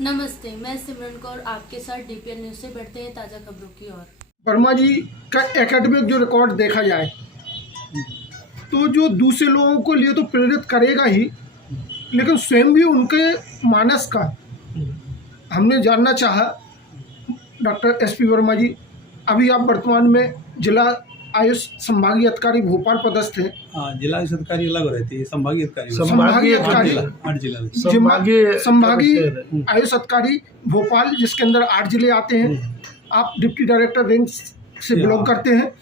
नमस्ते, मैं सिमरन कौर आपके साथ डीपीएल न्यूज से बढ़ते हैं ताज़ा खबरों की ओर। वर्मा जी का एकेडमिक जो रिकॉर्ड देखा जाए तो जो दूसरे लोगों को लिए तो प्रेरित करेगा ही, लेकिन स्वयं भी उनके मानस का हमने जानना चाहा। डॉक्टर एसपी वर्मा जी, अभी आप वर्तमान में जिला आयुष संभागीय अधिकारी भोपाल पदस्थ हैं। हाँ, जिला आयुष अधिकारी अलग रहती है, संभागीय अधिकारी संभागीय अधिकारी 8 जिला संभागीय आयुष अधिकारी भोपाल, जिसके अंदर 8 जिले आते हैं। आप डिप्टी डायरेक्टर रेंज से बिलोंग करते हैं।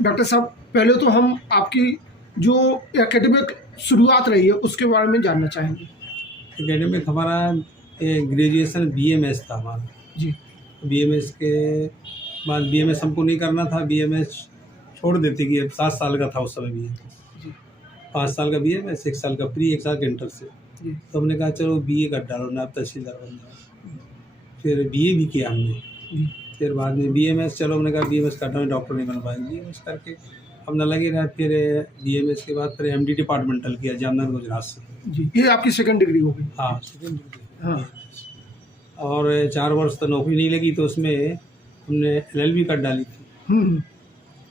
डॉक्टर साहब, पहले तो हम आपकी जो एकेडमिक शुरुआत रही है उसके बारे में जानना चाहेंगे। एकेडमिक हमारा ग्रेजुएशन बीएमएस था हमारा जी। बीएमएस के बाद बीएमएस हमको नहीं करना था, बीएमएस छोड़ देती कि अब 7 साल का था उस समय बीएमएस, 5 साल का बीएमएस, 1 साल का प्री, 1 साल का इंटर से। तो हमने कहा चलो बीए कर डालो ना, अब तहसीलदार बन जाओ। फिर बीए भी किया हमने। फिर बाद में बीएमएस, चलो हमने कहा बीएमएस करना है, डॉक्टर नहीं बन पाएंगे, बीएमएस करके अपना लगे रहा। फिर बीएमएस के बाद फिर एमडी डिपार्टमेंटल किया जामनगर गुजरात से। जी, ये आपकी सेकंड डिग्री हो गई। हाँ, सेकंड डिग्री। हाँ। और 4 वर्ष तो नौकरी नहीं लगी, तो उसमें हमने एलएलबी कर डाली थी।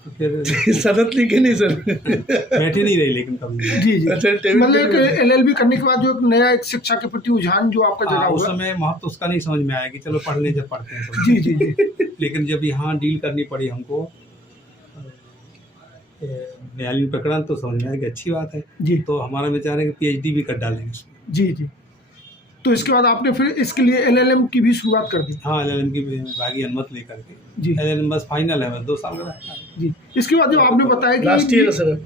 तो फिर सदत लिखे नहीं सर। बैठे नहीं रही लेकिन कभी। जी। मतलब एलएलबी करने के बाद जो एक नया एक शिक्षा के प्रति रुझान जो आपका जगा उस समय महत्व उसका नहीं समझ में आया कि चलो पढ़ लें, जब पढ़ते हैं तो। जी। लेकिन जब यहाँ डील करनी पड़ी हमको न्यायालयीन प्रकरण, तो समझ में आया कि अच्छी बात है जी। तो हमारा विचार है कि पीएचडी भी कर डालेंगे इसमें। जी। तो इसके बाद आपने फिर इसके लिए एलएलएम की भी शुरुआत कर दी। हाँ, एलएलएम की विभागीय अनुमति लेकर के। जी। एलएलएम बस फाइनल है, बस 2 साल का। जी। इसके बाद जो आपने बताया कि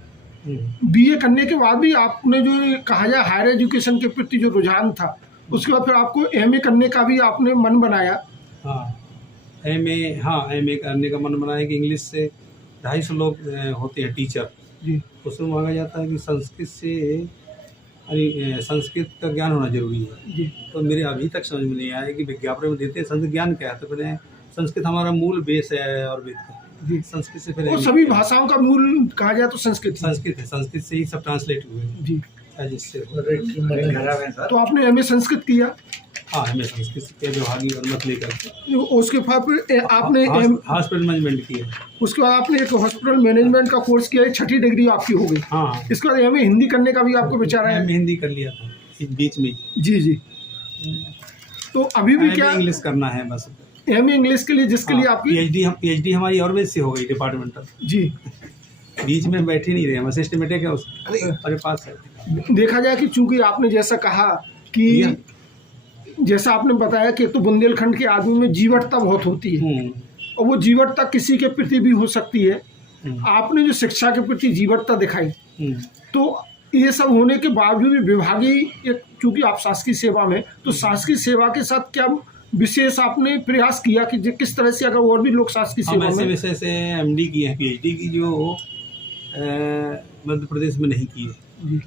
बीए करने के बाद भी आपने जो कहा जाए हायर एजुकेशन के प्रति जो रुझान था, उसके बाद फिर आपको एमए करने का भी आपने मन बनाया। हाँ, एमए करने का मन बनाया कि इंग्लिश से 250 लोग होते हैं टीचर। जी। उसमें मांगा जाता है कि संस्कृत का ज्ञान होना जरूरी है। जी। तो मेरे अभी तक समझ में नहीं आया कि विज्ञापन में देते हैं संस्कृत ज्ञान क्या है। तो मैंने संस्कृत हमारा मूल बेस है और वेद का। जी। संस्कृत से फिर और सभी भाषाओं का मूल कहा जाए तो संस्कृत है, संस्कृत से ही सब ट्रांसलेट हुए। जी। जिससे तो आपने एमए संस्कृत किया। हाँ, हमें संस्कृत से विभागीय अनुमति लेकर उसके बाद फिर आपने हॉस्पिटल मैनेजमेंट किया। उसके बाद आपने एक हॉस्पिटल मैनेजमेंट का कोर्स किया, 6ठी डिग्री आपकी हो गई। हाँ। इसके बाद एमए हिंदी करने का भी आपको विचार है? हिंदी कर लिया था बीच में। जी। तो अभी भी क्या इंग्लिश करना है बस। एमए इंग्लिश के लिए, जिसके लिए आपकी पीएचडी हमारी और से हो गई डिपार्टमेंटल। जी। बीच में बैठे नहीं रहे, हम सिस्टमेटिक है उसके पास है। देखा जाए कि चूंकि आपने जैसा कहा कि जैसा आपने बताया कि तो बुंदेलखंड के आदमी में जीवटता बहुत होती है, और वो जीवटता किसी के प्रति भी हो सकती है। आपने जो शिक्षा के प्रति जीवटता दिखाई, तो ये सब होने के बावजूद भी विभागीय, चूंकि आप शासकीय सेवा में, तो शासकीय सेवा के साथ क्या विशेष आपने प्रयास किया कि किस तरह से अगर और भी लोग शासकीय सेवा में? विषय से एमडी की है, पीएचडी की जो मध्य प्रदेश में नहीं की है।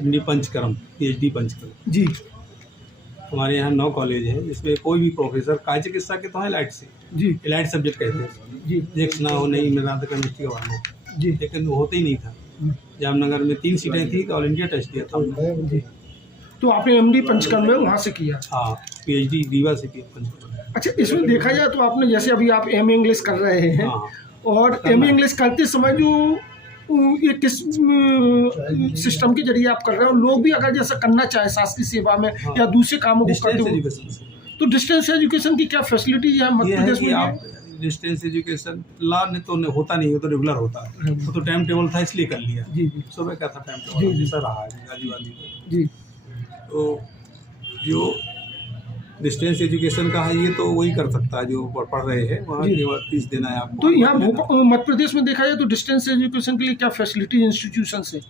MD panchakarma, PhD panchakarma. जी। हमारे यहाँ 9 कॉलेज है, जिसमें कोई भी प्रोफेसर काय चिकित्सा के तो है लाइट से। जी। लाइट सब्जेक्ट कहते हैं। जी। फिजिक्स ना हो, नहीं मेरा तो केमिस्ट्री वाला। जी। लेकिन वो होते ही नहीं था। जामनगर में 3 सीटें थी तो ऑल इंडिया टेस्ट दिया था। जी। तो आपने एमडी पंचकर्म में वहाँ से किया? हाँ, पीएचडी रीवा से किया पंचकर्म। अच्छा, इसमें देखा जाए तो आपने जैसे अभी आप एमए इंग्लिश कर रहे हैं। हाँ। और एमए इंग्लिश करते समय जो ये किस सिस्टम के जरिए आप कर रहे हो, लोग भी अगर जैसा करना चाहे शासकीय सेवा में, हाँ, या दूसरे कामों को करते हो, तो डिस्टेंस एजुकेशन की क्या फैसिलिटी है मध्य प्रदेश में? आप डिस्टेंस एजुकेशन ला नहीं तो होता नहीं, वो तो रेगुलर होता है। वो तो टाइम टेबल था इसलिए कर लिया। जी। सुबह का था टाइम टेबल, जैसा रहा है गाजीवादी में। जी। तो जो डिस्टेंस एजुकेशन का है, ये तो वही कर सकता है जो पढ़ रहे हैं, वहाँ केवल फीस देना है आपको। तो यहाँ मध्य प्रदेश में देखा जाए तो डिस्टेंस एजुकेशन के लिए क्या फैसिलिटी इंस्टीट्यूशन है?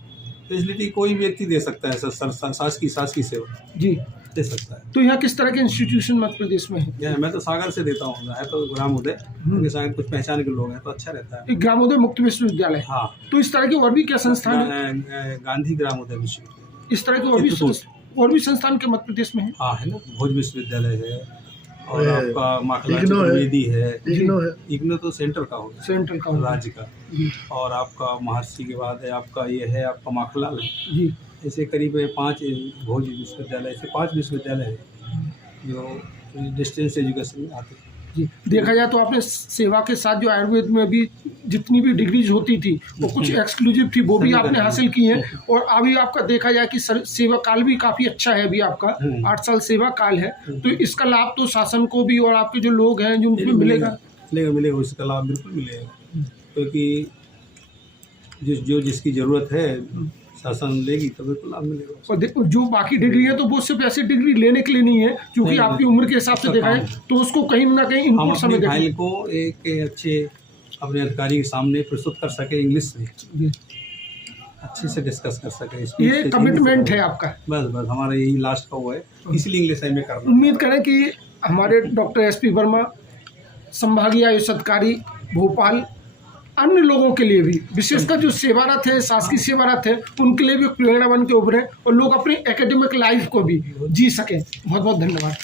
फैसिलिटी कोई व्यक्ति दे सकता है, शासकीय सेवा जी दे सकता है। तो यहाँ किस तरह के इंस्टीट्यूशन मध्य प्रदेश में है? मैं तो सागर से देता हूँ, है तो ग्रामोदय, क्योंकि सागर कुछ पहचान के लोग हैं तो अच्छा रहता है। ग्रामोदय मुक्त विश्वविद्यालय। हाँ। तो इस तरह के और भी क्या संस्थान है? गांधी ग्रामोदय विश्वविद्यालय, इस तरह के और भी संस्थान के मध्य प्रदेश में है? हाँ, है ना, भोज विश्वविद्यालय है, और आपका माखला चतुर्वेदी है। इग्नो तो सेंटर का होगा, सेंट्रल का राज्य का। और आपका महर्षि के बाद है आपका ये है आपका माखला है। ऐसे करीब 5 भोज विश्वविद्यालय, ऐसे 5 विश्वविद्यालय है। जो डिस्टेंस एजुकेशन में आते हैं। जी, देखा जाए तो आपने सेवा के साथ जो आयुर्वेद में भी जितनी भी डिग्रीज होती थी वो कुछ एक्सक्लूसिव थी, वो भी आपने हासिल की हैं। और अभी आपका देखा जाए कि सेवा काल भी काफ़ी अच्छा है, अभी आपका 8 साल सेवा काल है, तो इसका लाभ तो शासन को भी और आपके जो लोग हैं जो उनको मिलेगा। मिलेगा, इसका लाभ बिल्कुल मिलेगा, क्योंकि जो जिसकी ज़रूरत है शासन लेगी तो बिल्कुल लाभ मिलेगा। और जो बाकी डिग्री है तो वो सिर्फ ऐसी डिग्री लेने के लिए नहीं है, क्योंकि आपकी उम्र के हिसाब से देखा है तो उसको कहीं ना कहीं हम इनपुट अपनी समझ फाइल को एक अच्छे अपने अधिकारी के सामने प्रस्तुत कर सके, इंग्लिश में अच्छे से डिस्कस कर सके। ये कमिटमेंट है आपका। बस हमारा यही लास्ट का हुआ है, इसलिए इंग्लिश में करना। उम्मीद करें कि हमारे डॉक्टर SP वर्मा संभागीय आयुष अधिकारी भोपाल अन्य लोगों के लिए भी, विशेषकर जो सेवारत है, शासकीय सेवारत है, उनके लिए भी प्रेरणा बन के उभरे और लोग अपनी एकेडमिक लाइफ को भी जी सकें। बहुत बहुत धन्यवाद।